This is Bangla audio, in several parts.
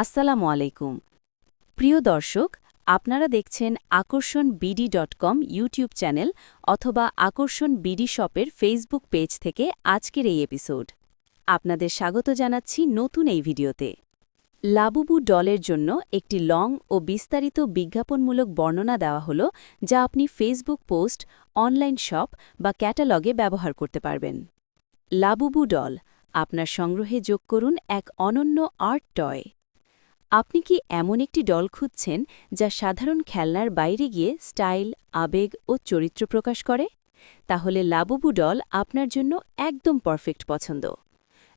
আসসালামু আলাইকুম। প্রিয় দর্শক, আপনারা দেখছেন আকর্ষণ.বিডি.কম ইউটিউব চ্যানেল অথবা আকর্ষণ বিডি শপের ফেসবুক পেজ থেকে আজকের এই এপিসোড। আপনাদের স্বাগত জানাচ্ছি নতুন এই ভিডিওতে। লাবুবু ডলের জন্য একটি লং ও বিস্তারিত বিজ্ঞাপনমূলক বর্ণনা দেওয়া হলো, যা আপনি ফেসবুক পোস্ট, অনলাইন শপ বা ক্যাটালগে ব্যবহার করতে পারবেন। লাবুবু ডল, আপনার সংগ্রহে যোগ করুন এক অনন্য আর্ট টয়। আপনি কি এমন একটি ডল খুঁজছেন যা সাধারণ খেলনার বাইরে গিয়ে স্টাইল, আবেগ ও চরিত্র প্রকাশ করে? তাহলে লাবুবু ডল আপনার জন্য একদম পারফেক্ট পছন্দ।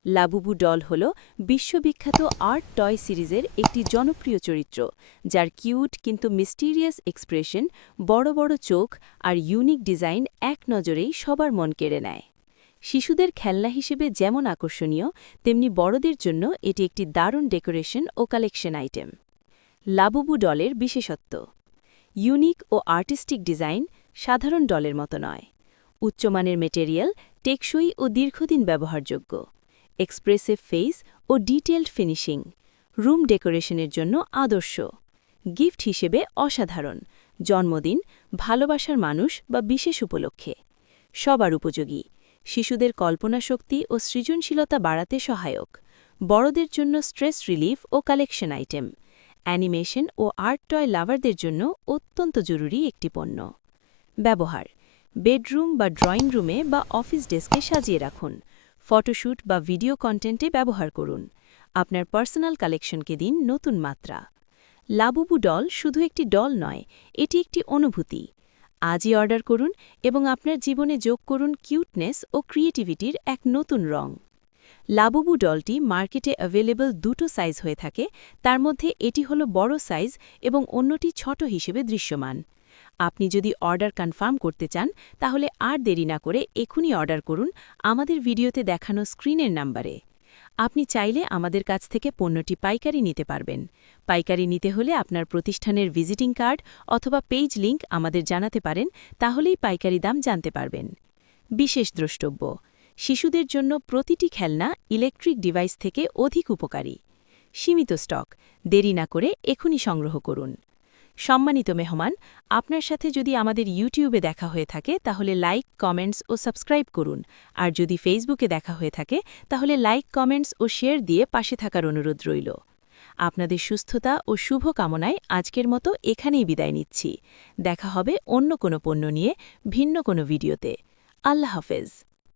লাবুবু ডল হল বিশ্ববিখ্যাত আর্ট টয় সিরিজের একটি জনপ্রিয় চরিত্র, যার কিউট কিন্তু মিস্টিরিয়াস এক্সপ্রেশন, বড় বড় চোখ আর ইউনিক ডিজাইন এক নজরেই সবার মন কেড়ে নেয়। শিশুদের খেলনা হিসেবে যেমন আকর্ষণীয়, তেমনি বড়দের জন্য এটি একটি দারুণ ডেকোরেশন ও কালেকশন আইটেম। লাবুবু ডলের বিশেষত্ব: ইউনিক ও আর্টিস্টিক ডিজাইন, সাধারণ ডলের মতো নয়। উচ্চমানের মেটেরিয়াল, টেকসই ও দীর্ঘদিন ব্যবহারযোগ্য। এক্সপ্রেসিভ ফেস ও ডিটেইলড ফিনিশিং, রুম ডেকোরেশনের জন্য আদর্শ। গিফট হিসেবে অসাধারণ, জন্মদিন, ভালোবাসার মানুষ বা বিশেষ উপলক্ষে। সবার উপযোগী, শিশুদের কল্পনাশক্তি ও সৃজনশীলতা বাড়াতে সহায়ক। বড়দের জন্য স্ট্রেস রিলিফ ও কালেকশন আইটেম। অ্যানিমেশন ও আর্ট টয় লাভারদের জন্য অত্যন্ত জরুরি একটি পণ্য। ব্যবহার: বেডরুম বা ড্রয়িং রুমে বা অফিস ডেস্কে সাজিয়ে রাখুন। ফটোশ্যুট বা ভিডিও কন্টেন্টে ব্যবহার করুন। আপনার পার্সোনাল কালেকশনকে দিন নতুন মাত্রা। লাবুবু ডল শুধু একটি ডল নয়, এটি একটি অনুভূতি। আজই অর্ডার করুন এবং আপনার জীবনে যোগ করুন কিউটনেস ও ক্রিয়েটিভিটির এক নতুন রং। লাবুবু ডলটি মার্কেটে অ্যাভেলেবল দুটো সাইজ হয়ে থাকে, তার মধ্যে এটি হল বড় সাইজ এবং অন্যটি ছোট হিসেবে দৃশ্যমান। আপনি যদি অর্ডার কনফার্ম করতে চান, তাহলে আর দেরি না করে এখনই অর্ডার করুন আমাদের ভিডিওতে দেখানো স্ক্রিনের নাম্বারে। আপনি চাইলে আমাদের কাছ থেকে পণ্যটি পাইকারি নিতে পারবেন। পাইকারি নিতে হলে আপনার প্রতিষ্ঠানের ভিজিটিং কার্ড অথবা পেজ লিংক আমাদের জানাতে পারেন, তাহলেই পাইকারি দাম জানতে পারবেন। বিশেষ দ্রষ্টব্য: শিশুদের জন্য প্রতিটি খেলনা ইলেকট্রিক ডিভাইস থেকে অধিক উপকারী। সীমিত স্টক, দেরি না করে এখনই সংগ্রহ করুন। সম্মানিত মেহমান, আপনার সাথে যদি আমাদের ইউটিউবে দেখা হয়ে থাকে তাহলে লাইক, কমেন্টস ও সাবস্ক্রাইব করুন, আর যদি ফেসবুকে দেখা হয়ে থাকে তাহলে লাইক, কমেন্টস ও শেয়ার দিয়ে পাশে থাকার অনুরোধ রইল। আপনাদের সুস্থতা ও শুভ কামনায় আজকের মতো এখানেই বিদায় নিচ্ছি। দেখা হবে অন্য কোনো পণ্য নিয়ে ভিন্ন কোনো ভিডিওতে। আল্লাহ হাফেজ।